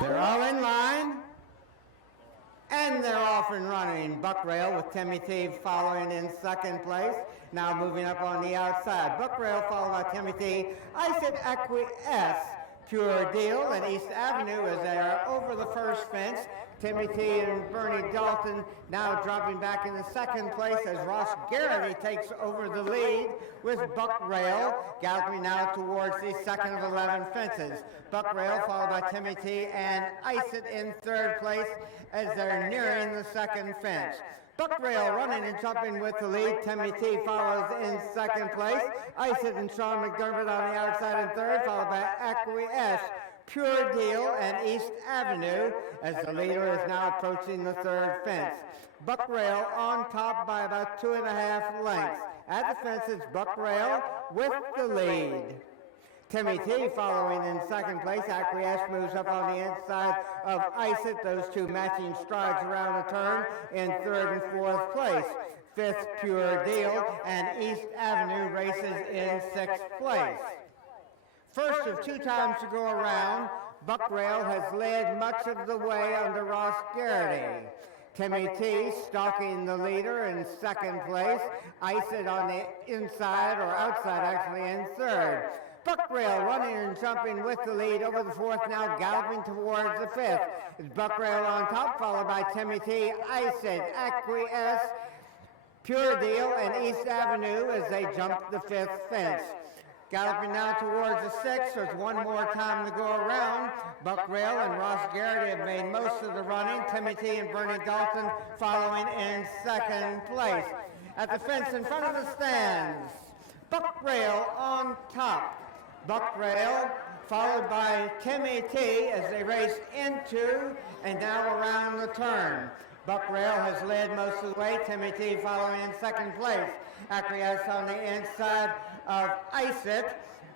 They're all in line. And they're off and running. Buck Rail with Timmy T following in second place. Now moving up on the outside. Buck Rail followed by Timmy T. I said Acquiesce, Pure Deal, and East Avenue as they are over the first fence. Timmy T and Bernie Dalton now dropping back in the second place as Ross Garrity takes over the lead with Buck Rail galloping now towards the second of 11 fences. Buck Rail followed by Timmy T and Ice It in third place as they're nearing the second fence. Buck Rail running and jumping with the lead. Timmy T follows in second place. Ice It and Sean McDermott on the outside in third, followed by Acquiesce, Pure Deal, and East Avenue as the leader is now approaching the third fence. Buck Rail on top by about 2.5 lengths. At the fence, it's Buck Rail with the lead. Timmy T following in second place. Acquiesce moves up on the inside of Ice It. Those two matching strides around the turn in third and fourth place. Fifth, Pure Deal, and East Avenue races in sixth place. First of 2 times to go around, Buck Rail has led much of the way under Ross Garrity. Timmy T stalking the leader in second place. Ice It on the inside, or outside actually, in third. Buck Rail running and jumping with the lead over the fourth, now galloping towards the fifth. It's Buck Rail on top, followed by Timmy T, Ice It, Acquiesce, Pure Deal, and East Avenue as they jump the fifth fence. Galloping now towards the sixth, there's one more time to go around. Buck Rail and Ross Garrity have made most of the running. Timmy T and Bernie Dalton following in second place. At the fence in front of the stands, Buck Rail on top. Buck Rail followed by Timmy T as they race into and now around the turn. Buck Rail has led most of the way. Timmy T following in second place. Acquiesce on the inside of Ice It,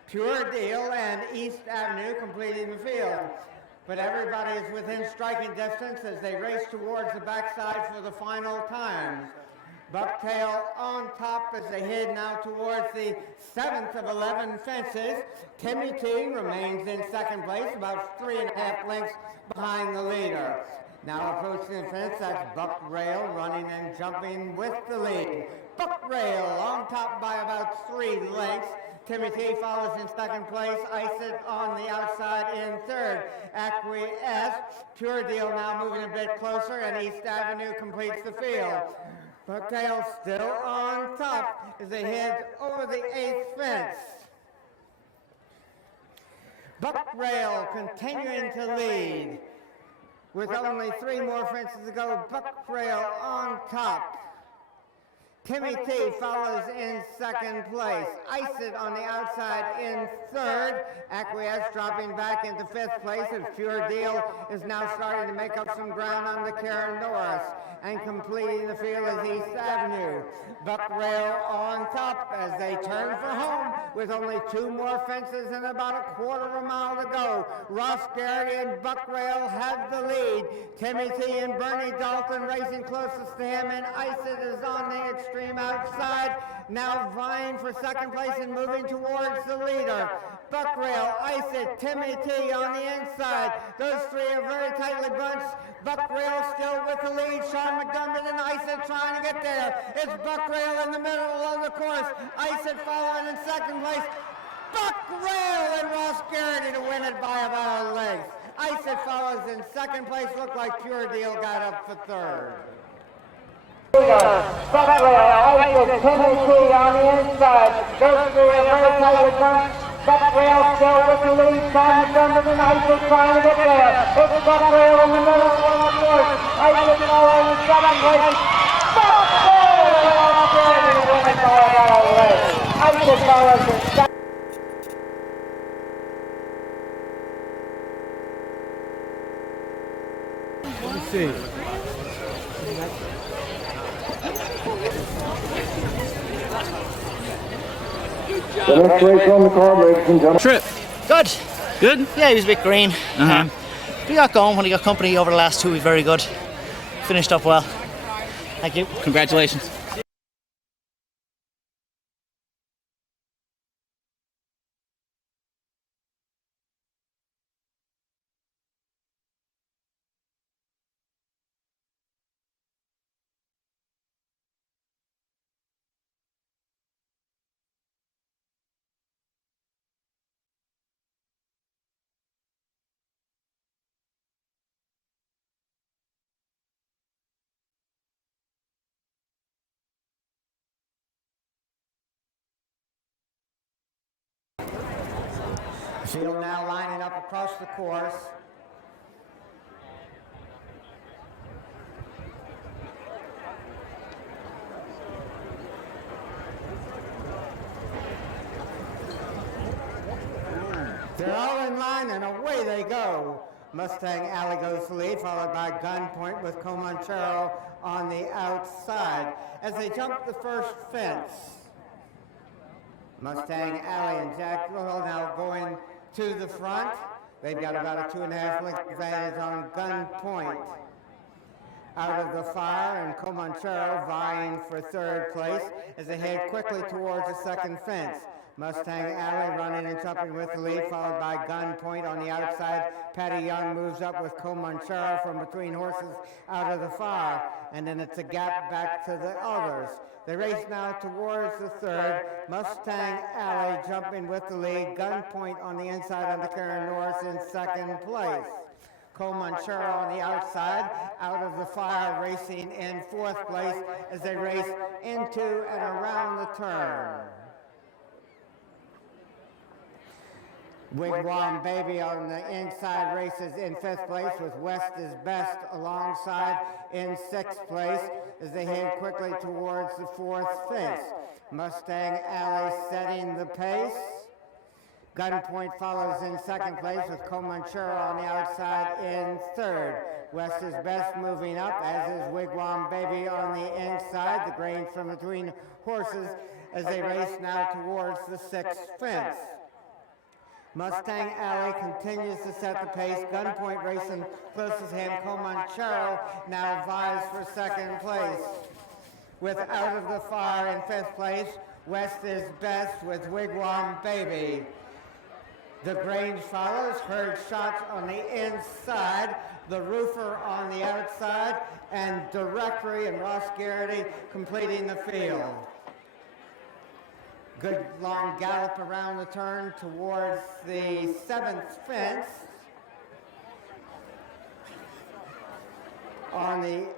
Pure Deal, and East Avenue completing the field. But everybody is within striking distance as they race towards the backside for the final times. Bucktail on top as they head now towards the 7th of 11 fences. Timmy T remains in second place, about 3.5 lengths behind the leader. Now approaching the fence, that's Buck Rail running and jumping with the lead. Buck Rail on top by about 3 lengths. Timmy T follows in second place. Ice It on the outside in third. Acquiesce, Pure Deal now moving a bit closer, and East Avenue completes the field. Bucktail still on top as they head over the 8th fence. Buck Rail continuing to lead with only 3 more fences to go. Buck Rail on top. Timmy T follows in second place. Ice It on the outside in third. Acquiesce dropping back into 5th place as Pure Deal is now starting to make up some ground on the Karen Norris. And completing the field is East Avenue. Buck Rail on top as they turn for home with only 2 more fences and about 1/4 mile to go. Ross Garrity and Buck Rail have the lead. Timmy T and Bernie Dalton racing closest to him, and Ice It is on the extreme outside, now vying for second place and moving towards the leader. Buck Rail, Ice It, Timmy T on the inside. Those 3 are very tightly bunched. Buck Rail still with the lead. Sean McDermott and Ice It trying to get there. It's Buck Rail in the middle of the course. Ice It following in second place. Buck Rail and Ross Garrity to win it by about a length. Ice It follows in second place. Looked like Pure Deal got up for third. Buck Rail, Ice It, Timmy T on the inside. Those 3 are very tightly bunched. Buck Rail still with the lead. Sean McDermott and Ice It trying to get there. It's Buck Rail in the middle of the course. Ice It following in second place. Buck Rail and Ross Garrity to win it by about a length. Ice It follows in second. Let me see. The next race on the card, ladies and gentlemen. Trip. Good. Good? Yeah, he was a bit green. We got going when he got company over the last 2. He was very good. Finished up well. Thank you. Congratulations. Field now lining up across the course. They're all in line and away they go. Mustang Alley goes to lead, followed by Gunpoint with Comanchero on the outside. As they jump the first fence, Mustang Alley and Jack Little now going to the front. They've got about a 2.5 length advantage on Gunpoint. Out of the fire, and Comanchero vying for third place as they head quickly towards the second fence. Mustang Alley running and jumping with the lead, followed by Gunpoint on the outside. Patty Young moves up with Comanchero from between horses out of the fire, and then it's a gap back to the others. They race now towards the third. Mustang Alley jumping with the lead. Gunpoint on the inside under Karen Norris in second place. Comanchero on the outside, out of the fire, racing in fourth place as they race into and around the turn. Wigwam Baby on the inside races in fifth place with West is Best alongside in sixth place as they head quickly towards the fourth fence. Mustang Alley setting the pace. Gunpoint follows in second place with Comanchero on the outside in third. West is Best moving up, as is Wigwam Baby on the inside. The grain from between horses as they race now towards the sixth fence. Mustang Alley continues to set the pace. Gunpoint racing closest to him. Comanchero now vies for second place. With Out of the Fire in fifth place, West is Best with Wigwam Baby. The Grange follows, heard shots on the inside, the Roofer on the outside, and Directory and Ross Garrity completing the field. Good long gallop around the turn towards the seventh fence. On the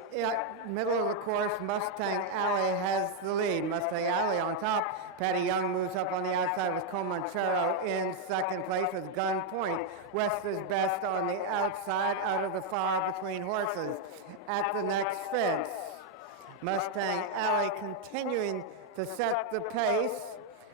middle of the course, Mustang Alley has the lead. Mustang Alley on top. Patty Young moves up on the outside with Comanchero in second place with Gunpoint. West is Best on the outside, out of the fire between horses. At the next fence, Mustang Alley continuing to set the pace.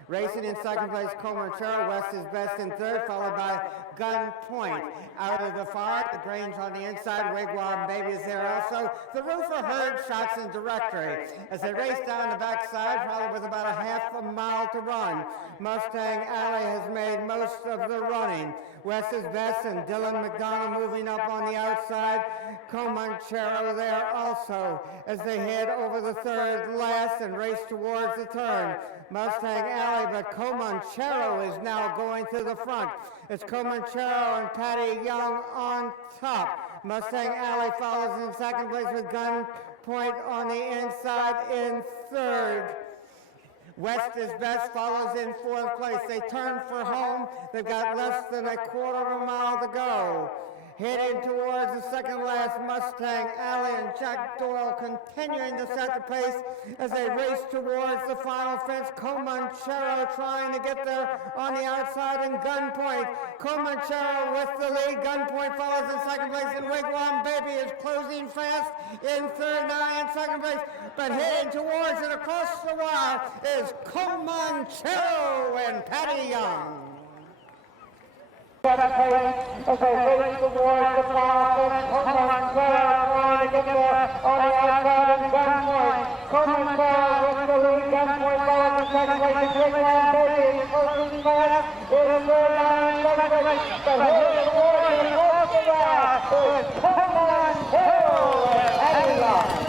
Racing in second place, Comanchero. West is Best in third, followed by Gunpoint. Out of the fire, the Grange on the inside. Wigwam Baby is there also. The Roofer heard shots in Directory as they race down the backside, probably with about a half a mile to run. Mustang Alley has made most of the running. West is Best and Dylan McDonald moving up on the outside. Comanchero there also as they head over the third last and race towards the turn. Mustang Alley, but Comanchero is now going to the front. It's Comanchero and Patty Young on top. Mustang Alley follows in second place with Gunpoint on the inside in third. West is Best follows in fourth place. They turn for home. They've got less than a quarter of a mile to go. Heading towards the second last, Mustang Alley and Jack Doyle continuing to set the pace as they race towards the final fence. Comanchero trying to get there on the outside and Gunpoint. Comanchero with the lead. Gunpoint follows in second place and Wigwam Baby is closing fast in third, now in second place. But heading towards it across the wire is Comanchero and Patty Young. As they race towards the final fence, Comanchero trying to get there on the outside and Gunpoint. Comanchero with the lead. Gunpoint follows in second place and Wigwam Baby is closing fast in third, now in second place. But heading towards it across the wire is Comanchero and Patty Young.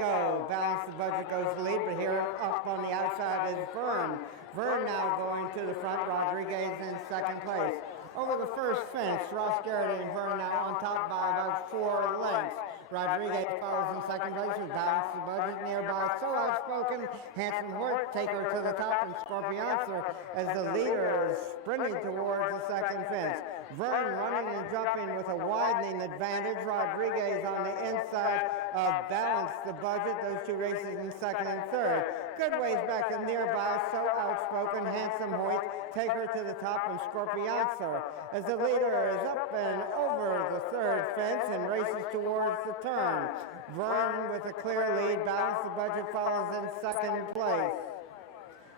go. Balance the budget goes to lead, but here up on the outside is Vern. Vern now going to the front, Rodriguez in second place. Over the first fence, Ross Garrett and Vern now on top by about 4 lengths. Rodriguez follows in second place with Balance the Budget nearby. So Outspoken, Handsome Hort, take her to the top, and Scorpioncer as the leader is sprinting towards the second fence. Vern running and jumping with a widening advantage. Rodriguez on the inside of Balance the Budget. Those two races in second and third. Good ways back to nearby. So Outspoken, Handsome Hoyt, take her to the top, and Scorpioncer as the leader is up and over the third fence and races towards the turn. Vern with a clear lead. Balance the Budget follows in second place.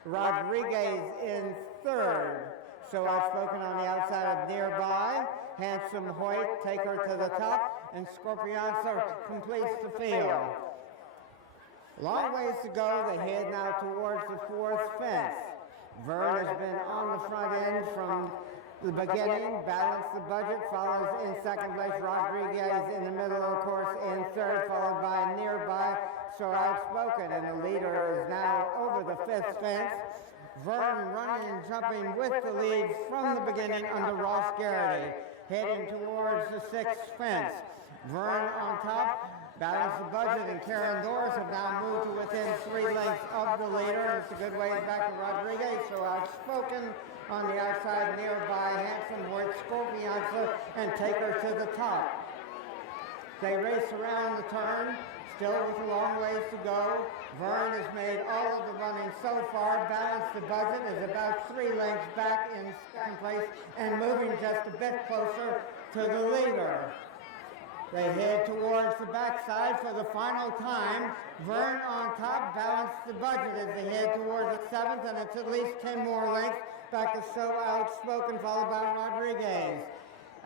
Rodriguez in third. So Outspoken on the outside of nearby. Handsome Hoyt, take her to the top, and Scorpioncer completes the field. Long ways to go. They head now towards the fourth fence. Vern has been on the front end from the beginning. Balance the Budget follows in second place. Rodriguez in the middle, of course, in third, followed by nearby So Outspoken, and the leader is now over the fifth fence. Vern running and jumping with the lead from the beginning under Ross Garrity, heading towards the sixth fence. Vern on top. Balance the Budget and Karen Doris have now moved to within 3 lengths of the leader. It's a good way back to Rodriguez. So Outspoken on the outside nearby. Handsome Hort, Scorpioncer, and take her to the top. They race around the turn, still with a long ways to go. Vern has made all of the running so far. Balance the Budget is about 3 lengths back in second place and moving just a bit closer to the leader. They head towards the backside for the final time. Vern on top. Balance the Budget as they head towards the seventh, and it's at least 10 more lengths back to So Outspoken, followed by Rodriguez.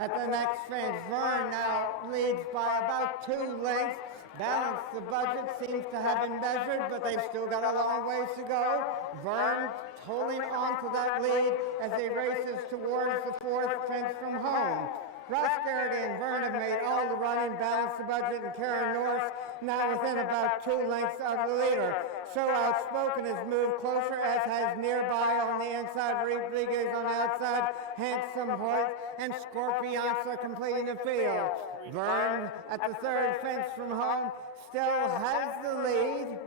At the next fence, Vern now leads by about 2 lengths. Balance the Budget seems to have been measured, but they've still got a long ways to go. Vern holding on to that lead as he races towards the fourth fence from home. Ross Garrity and Vern have made all the running. Balance the Budget and Karen Norris now within about 2 lengths of the leader. So Outspoken has moved closer, as has nearby on the inside. Rodriguez on the outside. Handsome Hort and Scorpioncer completing the field. Vern at the third fence from home still has the lead.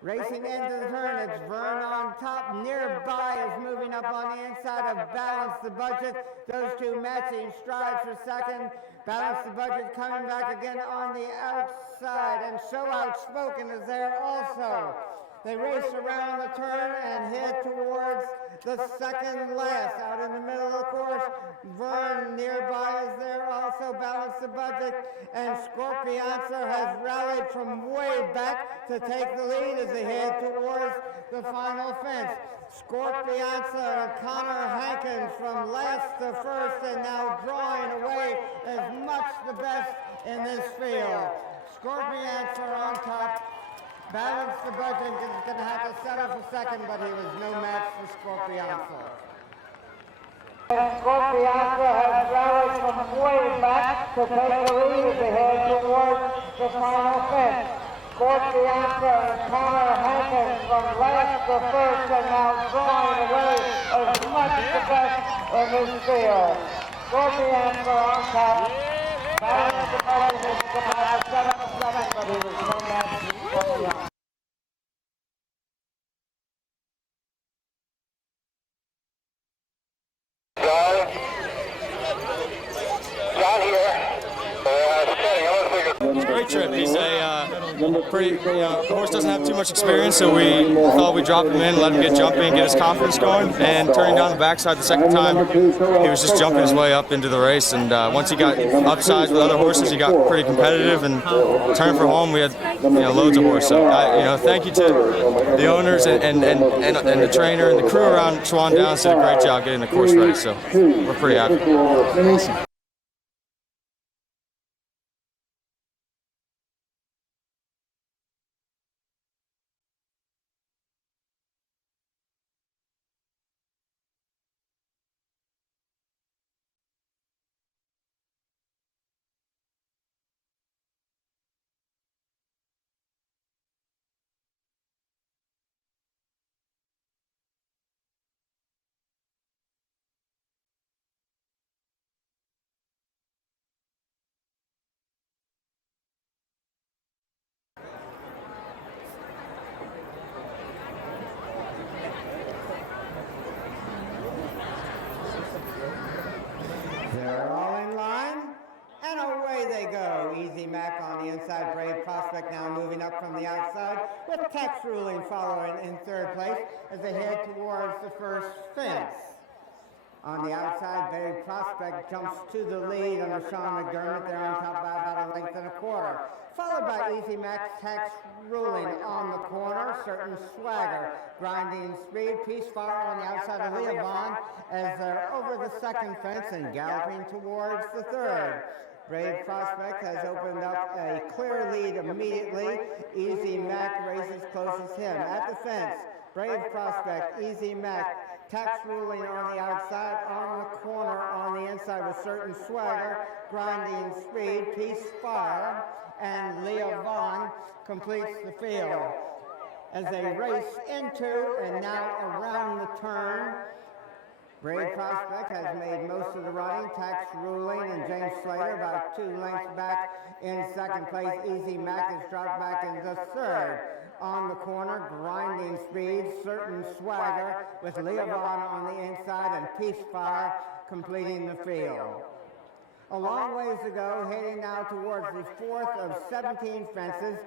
Racing into the turn, it's Vern on top. Nearby is moving up on the inside of Balance the Budget. Those two matching strides for second. Balance the Budget coming back again on the outside, and So Outspoken is there also. They race around the turn and head towards the second last. Out in the middle, of course, Vern nearby is there also. Balance the Budget, and Scorpioncer has rallied from way back to take the lead as they head towards the final fence. Scorpioncer and Connor Hankins from last to first, and now drawing away as much the best in this field. Scorpioncer on top. Balance the Budget is going to have to settle for second, but he was no match for Scorpioncer. Scorpioncer has rallied from way back to take the lead as they head towards the final fence. Scorpioncer and Connor Hankins from last to first are now drawing away as much the best in this field. Scorpioncer on top. Balance the Budget is going to have to settle for second, but he was no match for Scorpioncer. John here. It's a great trip. He's a pretty, the horse doesn't have too much experience, so we thought we'd drop him in, let him get jumping, get his confidence going, and turning down the backside the second time, he was just jumping his way up into the race, and once he got upsized with other horses, he got pretty competitive, and turned for home, we had loads of horses. So thank you to the owners and the trainer and the crew around Shawan Downs did a great job getting the course ready, so we're pretty happy. they go. Easy Mac on the inside. Brave Prospect now moving up from the outside with Tax Ruling following in third place as they head towards the first fence. On the outside, Brave Prospect jumps to the lead under Shawan McDermott. They're on top by about a length and a quarter. Followed by Easy Mac, Tax Ruling on the corner. Certain Swagger, Grinding Speed, Peace Fire on the outside of Leah Vaughn as they're over the second fence and galloping towards the third. Brave Prospect has opened up a clear lead immediately. Easy Mac races closest him. At the fence, Brave Prospect, Easy Mac, Tax Ruling on the outside, on the corner on the inside with Certain Swagger, Grinding Speed, Peace Fire, and Leah Vaughn completes the field. As they race into and now around the turn, Brave Prospect has made most of the running. Tax Ruling and James Slater about 2 lengths back in second place. Easy Mac has dropped back into third. On the corner, Grinding Speed, Certain Swagger with Leah Vaughn on the inside and Peace Fire completing the field. A long ways to go, heading now towards the fourth of 17 fences.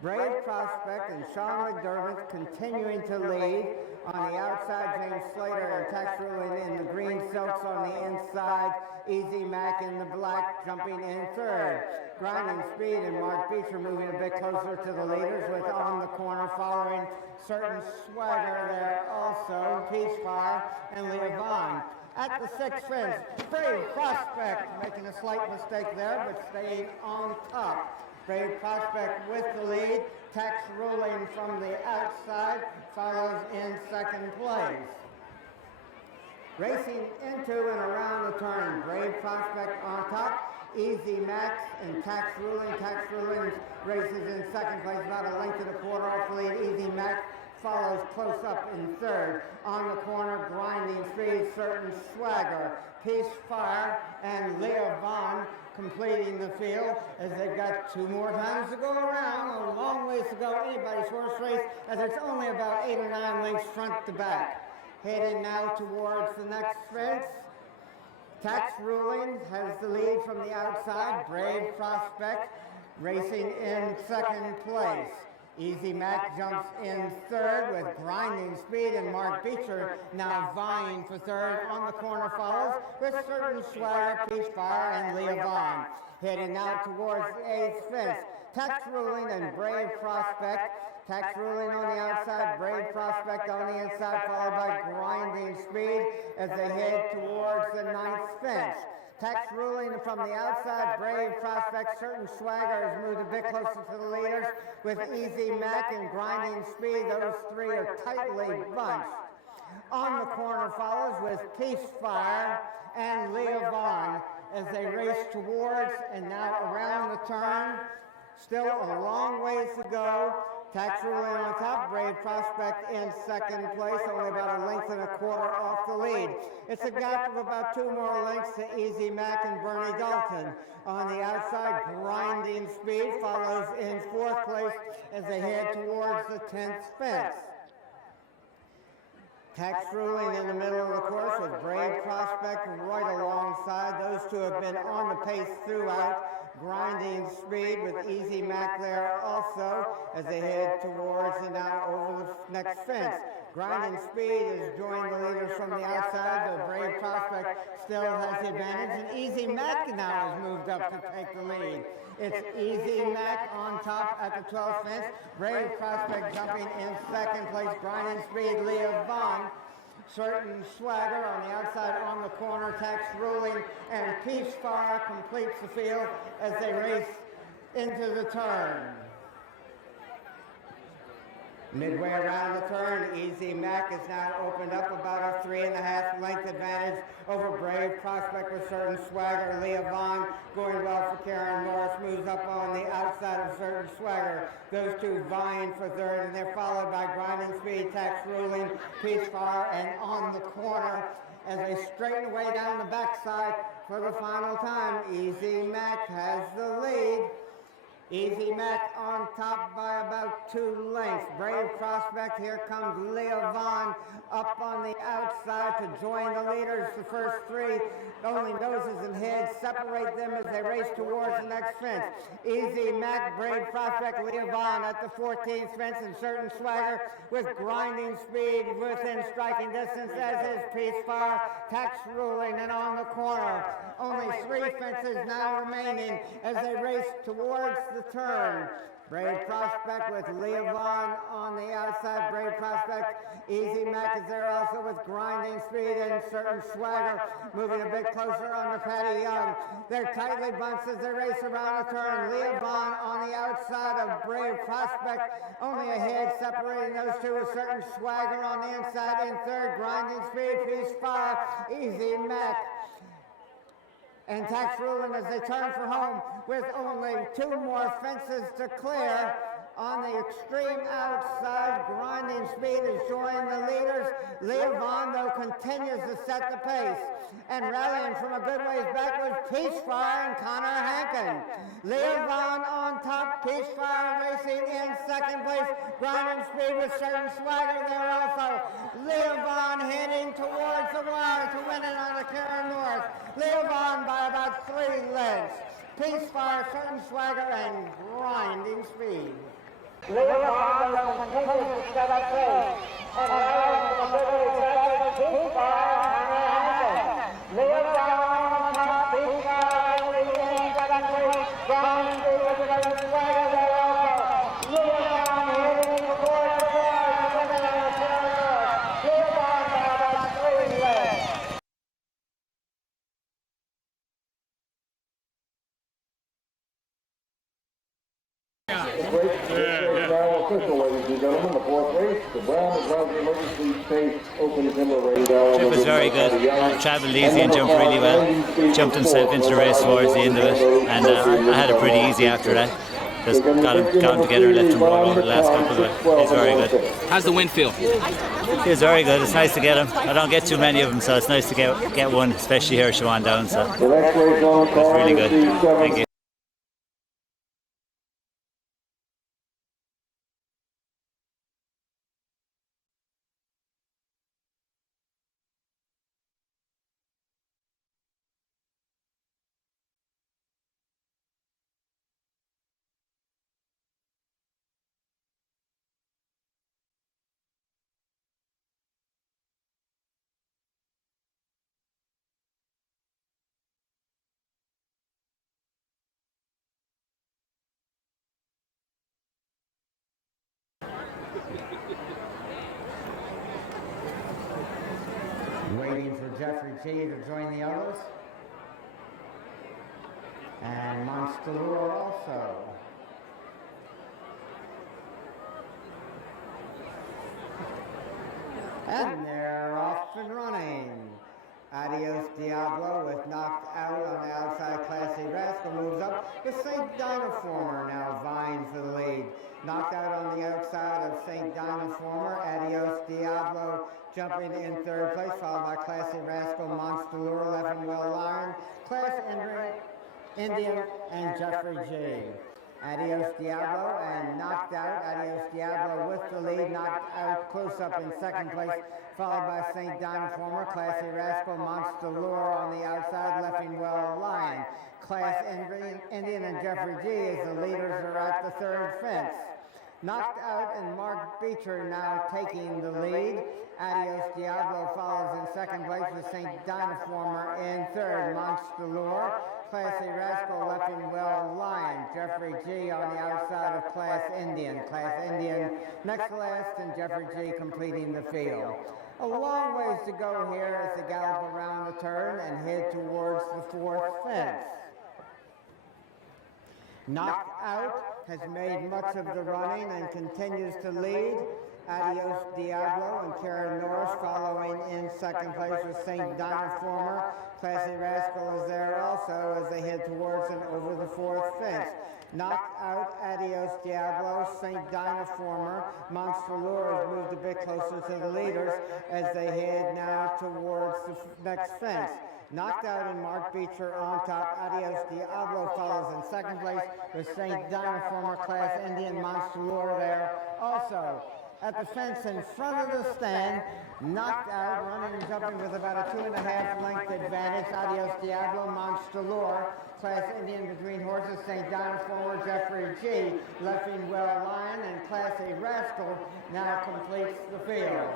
Brave Prospect and Shawan McDermott continuing to lead. On the outside, James Slater and Tax Ruling in the green silks on the inside. Easy Mac in the black jumping in third. Grinding Speed and Mark Beecher moving a bit closer to the leaders with on the corner following Certain Swagger there also. Peace Fire and Leah Vaughn. At the sixth fence, Brave Prospect making a slight mistake there but staying on top. Brave Prospect with the lead. Tax Ruling from the outside follows in second place. Racing into and around the turn, Brave Prospect on top. Easy Max and Tax Ruling. Tax Ruling races in second place, about a length and a quarter off the lead. Easy Max follows close up in third. On the corner, Grinding Speed, Certain Swagger, Peace Fire, and Leah Vaughn completing the field as they've got 2 more times to go around. A long ways to go, anybody's horse race, as it's only about 8 or 9 lengths front to back. Heading now towards the next fence. Tax Ruling has the lead from the outside. Brave Prospect racing in second place. Easy Mac jumps in third with Grinding Speed and Mark Beecher now vying for third. On the corner follows with Certain Swagger, Peace Fire, and Leah Vaughn. Heading now towards the eighth fence. Tax Ruling and Brave Prospect. Tax Ruling on the outside, Brave Prospect on the inside, followed by Grinding Speed as they head towards the ninth fence. Tax Ruling from the outside, Brave Prospect, Certain Swagger has moved a bit closer to the leaders with Easy Mac and Grinding Speed. Those 3 are tightly bunched. On the corner follows with Peace Fire and Leah Vaughn as they race towards and now around the turn. Still a long ways to go. Tax Ruling on top, Brave Prospect in second place, only about a length and a quarter off the lead. It's a gap of about 2 more lengths to Easy Mac and Bernie Dalton. On the outside, Grinding Speed follows in fourth place as they head towards the 10th fence. Tax Ruling in the middle of the course with Brave Prospect right alongside. Those 2 have been on the pace throughout. Grinding Speed with Easy Mac there also as they head towards and now over the next fence. Grinding Speed has joined the leaders from the outside, but Brave Prospect still has the advantage, and Easy Mac now has moved up to take the lead. It's Easy Mac on top at the 12th fence. Brave Prospect jumping in second place. Grinding Speed, Leah Vaughn. Certain Swagger on the outside, on the corner. Tax Ruling and Peace Fire completes the field as they race into the turn. Midway around the turn, Easy Mac has now opened up about a 3.5 length advantage over Brave Prospect with Certain Swagger. Leah Vaughn going well for Karen Morris, moves up on the outside of Certain Swagger. Those 2 vying for third, and they're followed by Grinding Speed, Tax Ruling, Peace Fire, and on the corner as they straighten away down the backside for the final time. Easy Mac has the lead. Easy Mac on top by about 2 lengths. Brave Prospect, here comes Leah Vaughn up on the outside to join the leaders. The first 3, only noses and heads separate them as they race towards the next fence. Easy Mac, Brave Prospect, Leah Vaughn at the 14th fence, and Certain Swagger with grinding speed within striking distance, as is Peace Fire, Tax Ruling, and on the corner. Only 3 fences now remaining as they race towards the turn. Brave Prospect with Leah Vaughn on the outside. Brave Prospect, Easy Mac is there also with grinding speed, and Certain Swagger moving a bit closer under Patty Young. They're tightly bunched as they race around the turn. Leah Vaughn on the outside of Brave Prospect, only a head separating those two, with Certain Swagger on the inside. In third, grinding speed, Peace Fire, Easy Mac, and Tax Ruling as they turn for home with only 2 more fences to clear. On the extreme outside, grinding speed is joining the leaders. Leah Vaughn, though, continues to set the pace. And rallying from a good ways back was Peace Fire and Connor Hankin. Leah Vaughn on top, Peace Fire racing in second place. Grinding speed with Certain Swagger there also. Leah Vaughn heading towards the wire to win it on the Karen North. Leah Vaughn by about 3 lengths. Peace Fire, Certain Swagger, and grinding speed. Leah Vaughn will continue to set up pace. And rallying from a good ways back was Peace Fire and Connor Hankin. Leah Vaughn on top, Peace Fire leading in second place. Grinding speed with Certain Swagger there also. Leah Vaughn heading towards the wire to win it on the Karen North. Leah Vaughn by about 3 lengths. Now official, ladies and gentlemen, the 4th race, the Brown and Roger Emergency Chase Open Timber Race. It was very good. Travelled easy and jumped really well. Jumped himself into the race towards the end of it, and I had it pretty easy after that. Just got him together, left him roll over the last couple of it. It's very good. How's the wind feel? Feels very good. It's nice to get him. I don't get too many of them, so it's nice to get one, especially here at Shawan down. So it's really good. Thank you. Waiting for Jeffrey G to join the others. And Monster also. And they're off and running. Adios Diablo with knocked out on the outside. Classy Rascal moves up with St. Dynaformer now vying for the lead. Knocked out on the outside of St. Dynaformer. Adios Diablo jumping in third place, followed by Classy Rascal, Monster Lure, Left and Well Iron, Class Indian, and Jeffrey G. Adios Diablo and knocked out. Adios Diablo with the lead, knocked out close up in second place, followed by St. Dynaformer, Classy Rascal, Monster Lure on the outside, Left and Well Lion. Class Indian and Jeffrey G as the leaders are at the third fence. Knocked out and Mark Beecher now taking the lead. Adios Diablo follows in second place with St. Dynaformer in third. Monster Lure, Classy Rascal, Left and Well Lion. Jeffrey G on the outside of Class Indian. Class Indian next to last, and Jeffrey G completing the field. A long ways to go here as they gallop around the turn and head towards the fourth fence. Knocked Out has made much of the running and continues to lead. Adios Diablo and Karen Norris following in second place with St. Dynaformer. Classy Rascal is there also as they head towards and over the fourth fence. Knocked Out, Adios Diablo, St. Dynaformer, Monster Lure has moved a bit closer to the leaders as they head now towards the next fence. knocked out in Mark Beecher on top. Adios Diablo follows in second place with St. Dynaformer Class Indian Monster Lure there. Also, at the fence in front of the stand, knocked out, running and jumping with about a 2.5 length advantage. Adios Diablo, Monster Lure, Class Indian between horses, St. Dynaformer, Jeffrey G, Leffing Well Lion, and Class A Rascal now completes the field.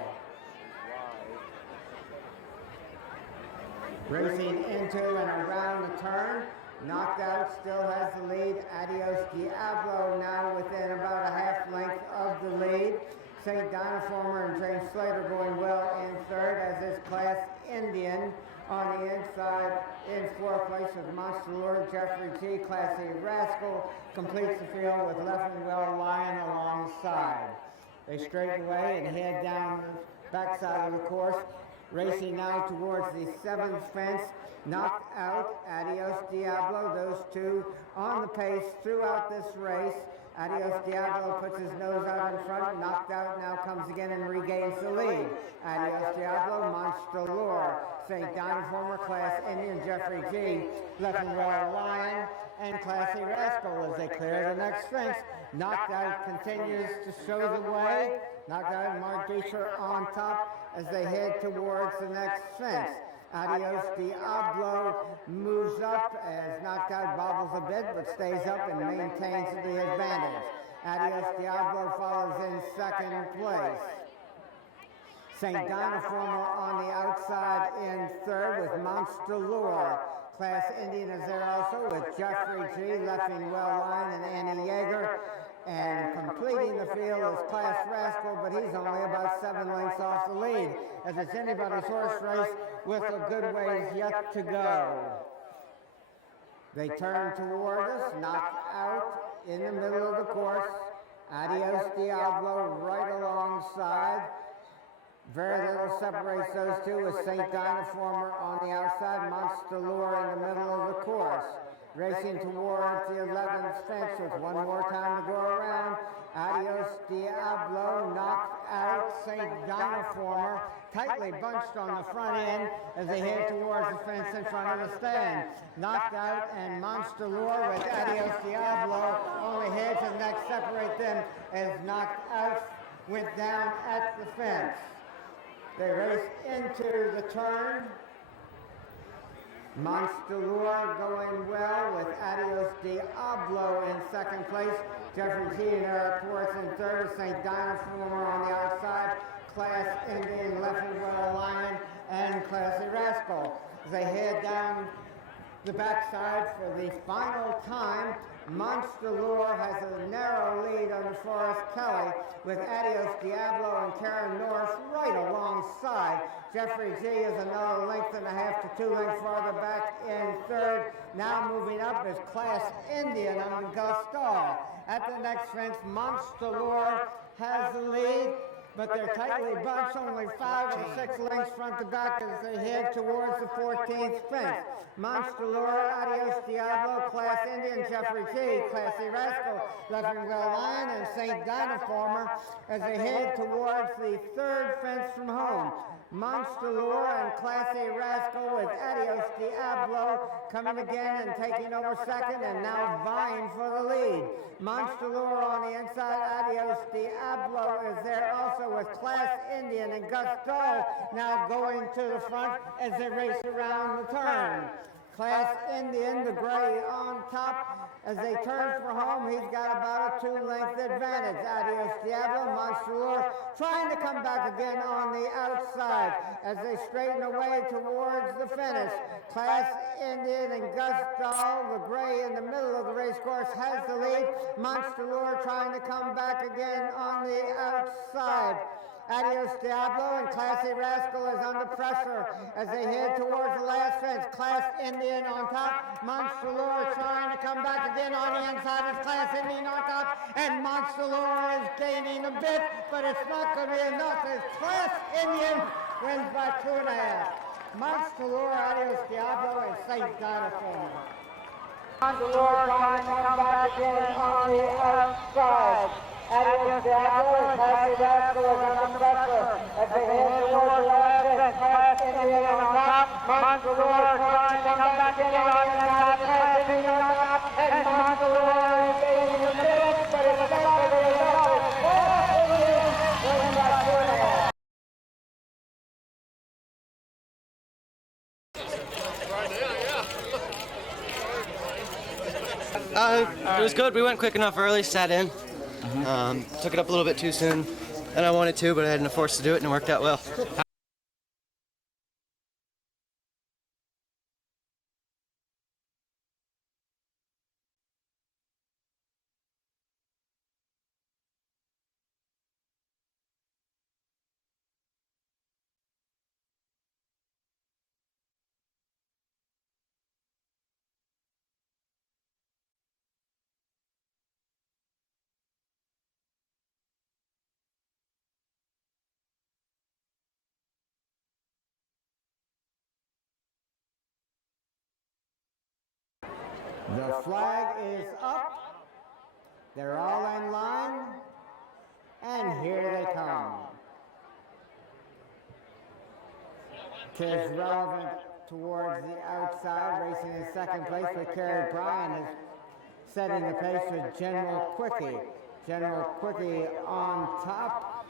Racing into and around the turn, knocked out, still has the lead. Adios Diablo now within about a half length of the lead. St. Dynaformer and James Slater going well in third, as is Class Indian on the inside in fourth place with Monster Lure. Jeffrey G, Class A Rascal completes the field with Leffing Well Lion alongside. They straighten away and head down the backside of the course. Racing now towards the seventh fence, knocked out, Adios Diablo, those two on the pace throughout this race. Adios Diablo puts his nose out in front, knocked out, now comes again and regains the lead. Adios Diablo, Monster Lure, St. Dynaformer, Class Indian, Jeffrey G, Leffing Well Lion, and Class A Rascal as they clear the next fence. Knocked out continues to show the way. Knocked out Mark Beecher on top as they head towards the next fence. Adios Diablo moves up as knocked out bobbles a bit but stays up and maintains the advantage. Adios Diablo follows in second place. St. Dynaformer on the outside in third with Monster Lure. Class Indian is there also with Jeffrey G, Leffing Well Lion, and Annie Yeager. And completing the field is Class Rascal, but he's only about 7 lengths off the lead, as it's anybody's horse race with a good ways yet to go. They turn toward us, knocked out in the middle of the course. Adios Diablo right alongside. Very little separates those two with St. Dynaformer on the outside, Monster Lure in the middle of the course. Racing towards the 11th fence with one more time to go around. Adios Diablo knocked out St. Dynaformer, tightly bunched on the front end as they head towards the fence in front of the stand. Knocked out and Monster Lure with Adios Diablo only head to the next, separate them as knocked out went down at the fence. They race into the turn. Monster Lure going well with Adios Diablo in second place. Jeffrey G and Eric Ports in third. St. Dynaformer on the outside. Class Indian, Leffing Well Lion, and Class A Rascal. As they head down the backside for the final time, Monster Lure has a narrow lead under Forrest Kelly with Adios Diablo and Karen Norris right alongside. Jeffrey G is another length and a half to 2 lengths farther back in third. Now moving up is Class Indian on Gus Dahl. At the next fence, Monster Lure has the lead, but they're tightly bunched, only 5 and 6 lengths front to back as they head towards the 14th fence. Monster Lure, Adios Diablo, Class Indian, Jeffrey G, Class A Rascal, Leffing Well Lion, and St. Dynaformer as they head towards the third fence from home. Monster Lure and Class A Rascal with Adios Diablo coming again and taking over second and now vying for the lead. Monster Lure on the inside, Adios Diablo is there also with Class Indian and Gus Dahl now going to the front as they race around the turn. Class Indian, the gray on top, as they turn for home, he's got about a 2-length advantage. Adios Diablo, Monster Lure, trying to come back again on the outside as they straighten away towards the finish. Class Indian and Gus Dahl, the gray in the middle of the race course, has the lead. Monster Lure trying to come back again on the outside. Adios Diablo and Class A Rascal is under pressure as they head towards the last fence. Class Indian on top, Monster Lure trying to come back again on the inside of Class Indian on top, and Monster Lure is gaining a bit, but it's not going to be enough as Class Indian wins by 2.5. Monster Lure, Adios Diablo, and St. Dynaformer. Monster Lure trying to come back again on the outside. Adios, Diablo, Happy Rascal is under pressure as they head towards the last Indian on top. Montalor trying to come back in on the top, passing on top, and Montalor is gaining the middle, but it's not very well. Indians going back to the head. It was good. We went quick enough early, sat in. Took it up a little bit too soon, and I wanted to, but I had enough force to do it, and it worked out well. The flag is up. They're all in line. And here they come. 'Tis relevant towards the outside, racing in second place, but Kerry Bryan is setting the pace with General Quickie. General Quickie on top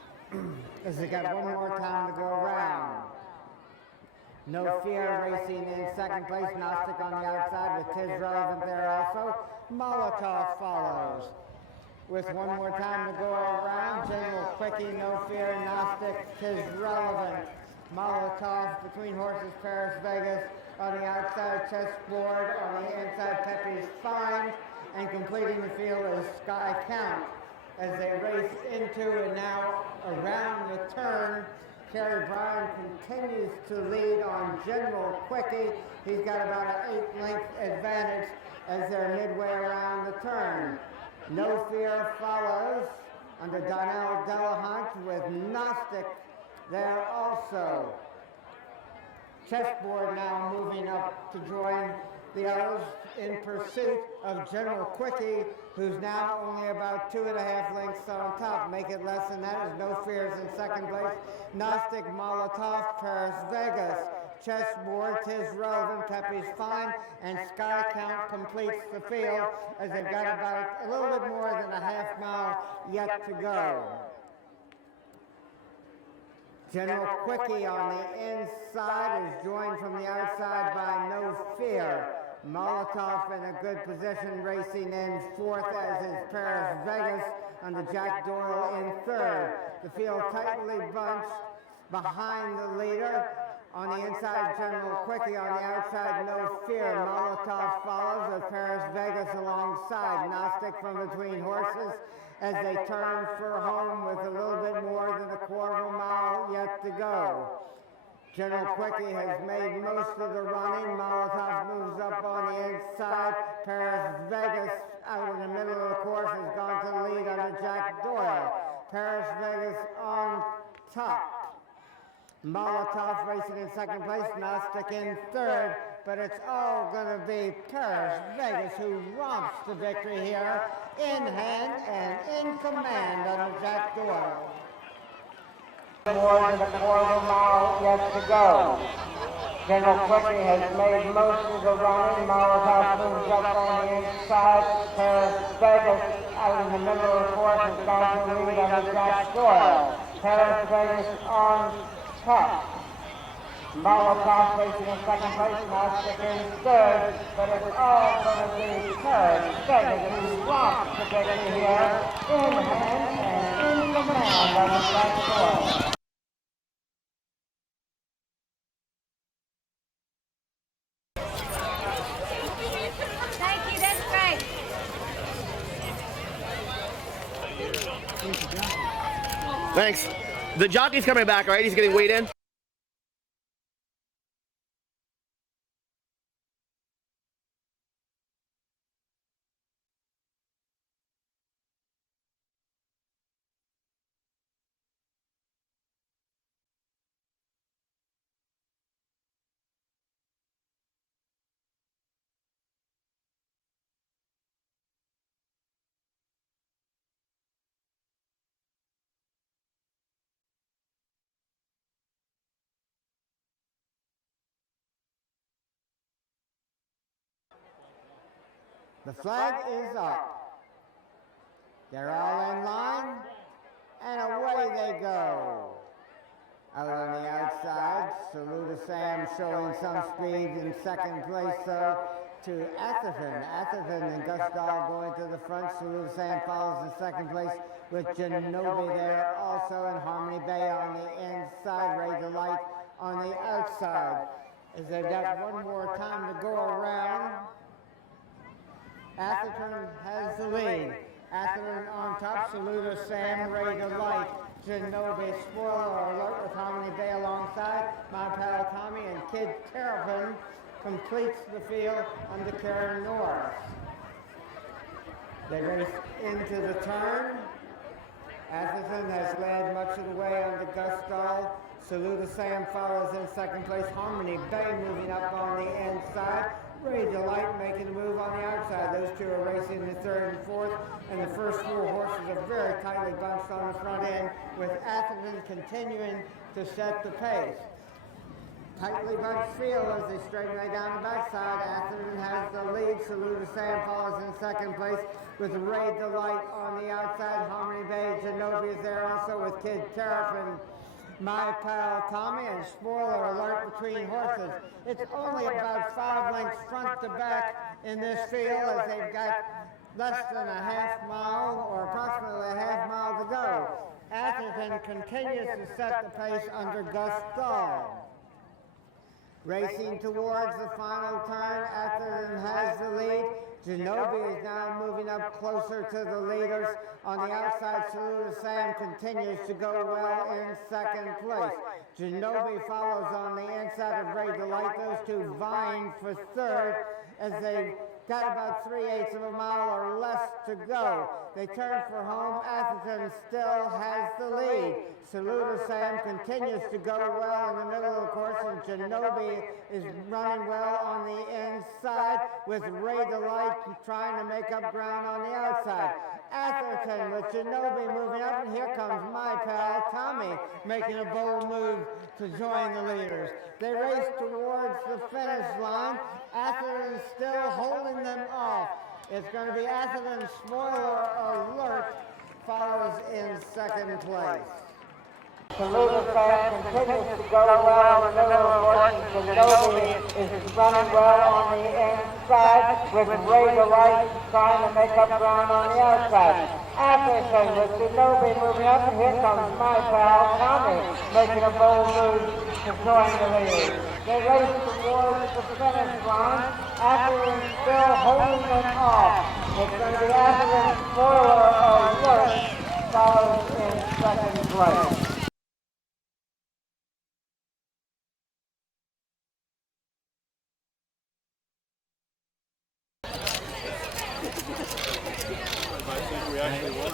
as they got one more time to go around. No Fear racing in second place, Gnostic on the outside with Tis Relevant there also. Molotov follows with one more time to go around. General Quickie, No Fear, Gnostic, Tis Relevant. Molotov between horses, Paris, Vegas on the outside, Chessboard on the inside, Pepe's Fine, and completing the field is Sky Count as they race into and now around the turn. Kerry Bryan continues to lead on General Quickie. He's got about an 8-length advantage as they're midway around the turn. No Fear follows under Donnell Delahunt with Gnostic there also. Chessboard now moving up to join the others in pursuit of General Quickie, who's now only about 2.5 lengths on top. Make it less than that as No Fears in second place. Gnostic, Molotov, Paris, Vegas. Chessboard, Tis Relevant, Pepe's Fine, and Sky Count completes the field as they've got about a little bit more than a half mile yet to go. General Quickie on the inside is joined from the outside by No Fear. Molotov in a good position, racing in fourth, as is Paris Vegas under Jack Doyle in third. The field tightly bunched behind the leader. On the inside, General Quickie. On the outside, No Fear. Molotov follows with Paris Vegas alongside. Gnostic from between horses as they turn for home with a little bit more than a quarter of a mile yet to go. General Quickie has made most of the running. Molotov moves up on the inside. Paris Vegas out in the middle of the course has gone to the lead under Jack Doyle. Paris Vegas on top. Molotov racing in second place, Gnostic in third, but it's all going to be Paris Vegas who romps the victory here in hand and in command under Jack Doyle. More than a quarter of a mile yet to go. General Quickie has made most of the running. Molotov moves up on the inside. Paris Vegas out in the middle of the course has gone to the lead under Jack Doyle. Paris Vegas on top. Molotov racing in second place, Gnostic in third, but it's all going to be Paris Vegas who romps the victory here in hand and in command under Jack Doyle. Thank you, that's great. Thanks. The jockey's coming back, right? He's getting weighed in. The flag is up. They're all in line, and away they go. Out on the outside, Saluda Sam showing some speed in second place, so to Atherton. Atherton and Gus Dahl going to the front. Saluda Sam follows in second place with Genobi there, also in Harmony Bay on the inside. Ray Delight on the outside. As they've got one more time to go around, Atherton has the lead. Atherton on top, Saluda Sam, Ray Delight, Genobi, Spoiler Alert with Harmony Bay alongside. My pal Tommy and Kid Terrapin completes the field under Karen Norris. They race into the turn. Atherton has led much of the way under Gus Dahl. Saluda Sam follows in second place. Harmony Bay moving up on the inside. Ray Delight making the move on the outside. Those two are racing the third and fourth, and the first four horses are very tightly bunched on the front end, with Atherton continuing to set the pace. Tightly bunched field as they straighten right down the backside. Atherton has the lead. Saluda Sam follows in second place with Ray Delight on the outside. Harmony Bay, Genobi is there also with Kid Terrapin, My Pal Tommy, and Spoiler Alert between horses. It's only about 5 lengths front to back in this field as they've got less than a half mile or approximately a half mile to go. Atherton continues to set the pace under Gus Dahl. Racing towards the final turn, Atherton has the lead. Genobi is now moving up closer to the leaders. On the outside, Saluda Sam continues to go well in second place. Genobi follows on the inside of Ray Delight. Those two vying for third as they got about 3/8 of a mile or less to go. They turn for home. Atherton still has the lead. Saluda Sam continues to go well in the middle of the course, and Genobi is running well on the inside with Ray Delight trying to make up ground on the outside. Atherton with Genobi moving up, and here comes My Pal Tommy making a bold move to join the leaders. They race towards the finish line. Atherton still holding them off. It's going to be Atherton. Spoiler Alert follows in second place. Saluda Sam continues to go well in the middle of the course, and Genobi is running well on the inside with Ray Delight trying to make up ground on the outside. Atherton with Genobi moving up, and here comes My Pal Tommy making a bold move to join the leaders. They race towards the finish line. Atherton still holding them off. It's going to be Atherton. Spoiler Alert follows in second place. We actually won.